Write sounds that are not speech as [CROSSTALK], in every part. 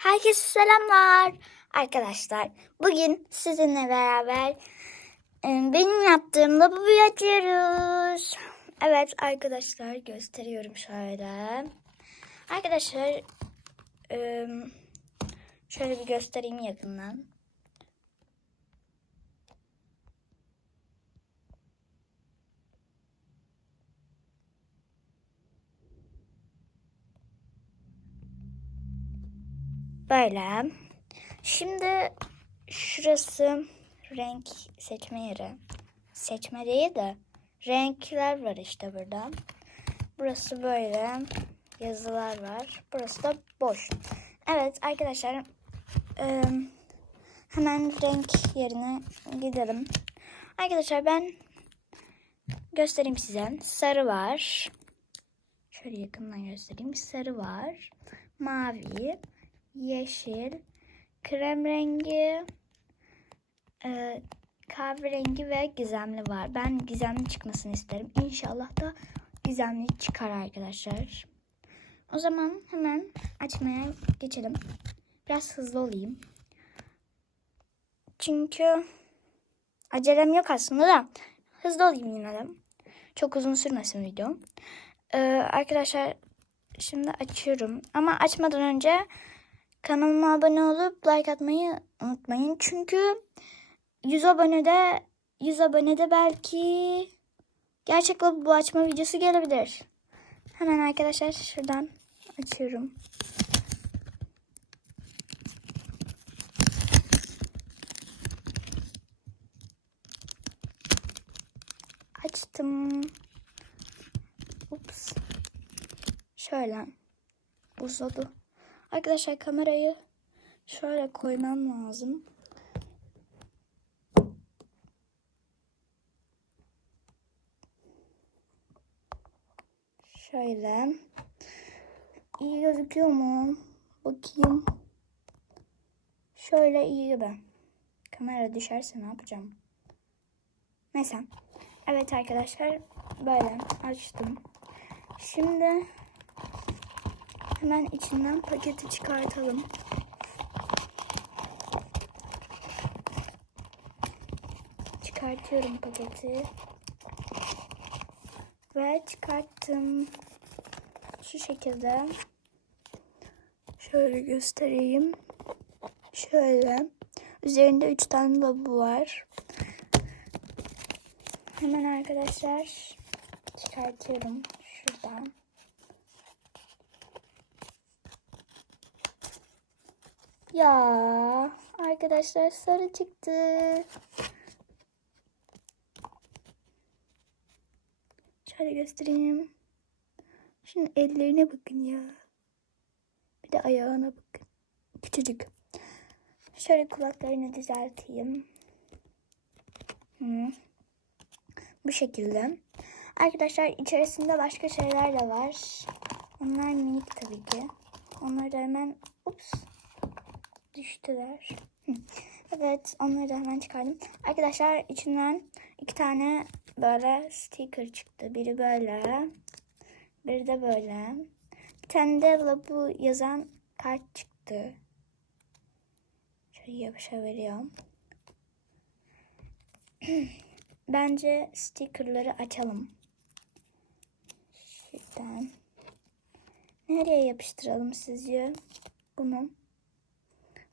Herkese selamlar arkadaşlar. Bugün sizinle beraber e, benim yaptığım lavaboyu açıyoruz. Evet arkadaşlar gösteriyorum şöyle. Arkadaşlar e, şöyle bir göstereyim yakından. Böyle. Şimdi şurası renk seçme yeri. Seçme değil de renkler var işte burada. Burası böyle yazılar var. Burası da boş. Evet arkadaşlar eee, hemen renk yerine gidelim. Arkadaşlar ben göstereyim size. Sarı var. Şöyle yakından göstereyim. Sarı var. Mavi, yeşil, krem rengi, e, kahverengi ve gizemli var. Ben gizemli çıkmasını isterim. İnşallah da gizemli çıkar arkadaşlar. O zaman hemen açmaya geçelim. Biraz hızlı olayım. Çünkü acelem yok aslında da hızlı olayım yine de. Çok uzun sürmesin video. Ee, arkadaşlar şimdi açıyorum. Ama açmadan önce kanalıma abone olup like atmayı unutmayın. Çünkü 100 abonede 100 abonede belki gerçek bu açma videosu gelebilir. Hemen arkadaşlar şuradan açıyorum. Açtım. Ups. Şöyle uzadı. Arkadaşlar kamerayı şöyle koymam lazım. Şöyle. İyi gözüküyor mu? Bakayım. Şöyle iyi gibi. Kamera düşerse ne yapacağım? Neyse. Evet arkadaşlar böyle açtım. Şimdi hemen içinden paketi çıkartalım. Çıkartıyorum paketi. Ve çıkarttım. Şu şekilde. Şöyle göstereyim. Şöyle. Üzerinde 3 tane lavabo var. Hemen arkadaşlar çıkartıyorum şuradan. Ya arkadaşlar sarı çıktı. Şöyle göstereyim. Şimdi ellerine bakın ya. Bir de ayağına bakın. Küçücük. Şöyle kulaklarını düzelteyim. Hı. Bu şekilde. Arkadaşlar içerisinde başka şeyler de var. Onlar minik tabii ki. Onları da hemen ups düştüler. Evet onları da hemen çıkardım. Arkadaşlar içinden iki tane böyle sticker çıktı. Biri böyle. Biri de böyle. Bir tane de bu yazan kart çıktı. Şöyle yapışa veriyorum. [CLEARS THROAT] Bence stickerları açalım. Şuradan. Nereye yapıştıralım sizce bunu?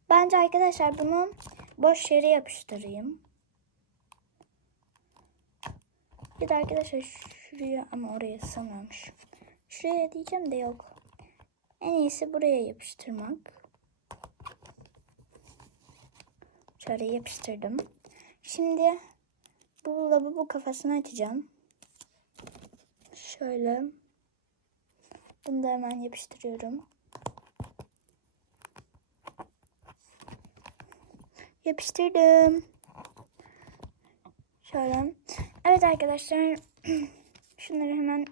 Bence arkadaşlar bunu boş yere yapıştırayım. Bir de arkadaşlar şuraya ama oraya sanıyormuş. Şuraya diyeceğim de yok. En iyisi buraya yapıştırmak. Şöyle yapıştırdım. Şimdi bu lavabo kafasını açacağım. Şöyle. Bunu da hemen yapıştırıyorum. Yapıştırdım. Şöyle. Evet arkadaşlar. [CLEARS THROAT] Şunları hemen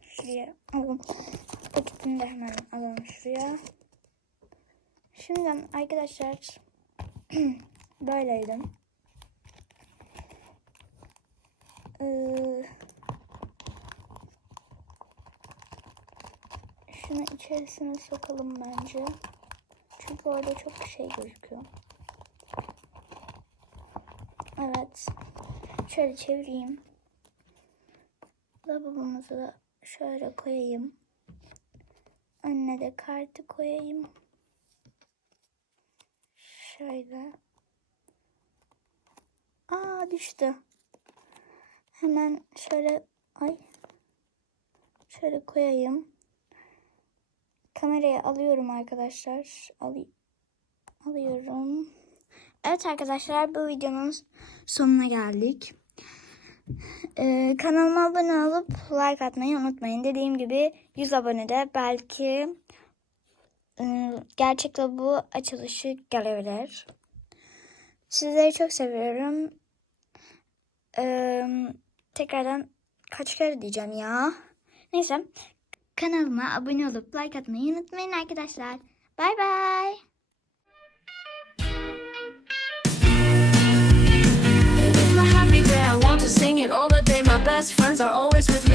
şuraya alalım. Paketini de hemen alalım şuraya. Şimdi arkadaşlar [CLEARS THROAT] böyleydim. Ee, şunu içerisine sokalım bence. Çünkü orada çok şey gözüküyor. Evet. Şöyle çevireyim. Lavabomuzu da şöyle koyayım. Önüne de kartı koyayım. Şöyle. Aa düştü. Hemen şöyle ay şöyle koyayım. Kamerayı alıyorum arkadaşlar. Alı alıyorum. Evet arkadaşlar bu videonun sonuna geldik. Ee, kanalıma abone olup like atmayı unutmayın. Dediğim gibi 100 abonede belki e, gerçekten bu açılışı gelebilir. Sizleri çok seviyorum. Ee, tekrardan kaç kere diyeceğim ya. Neyse. Kanalıma abone olup like atmayı unutmayın arkadaşlar. Bay bay. Best friends are always with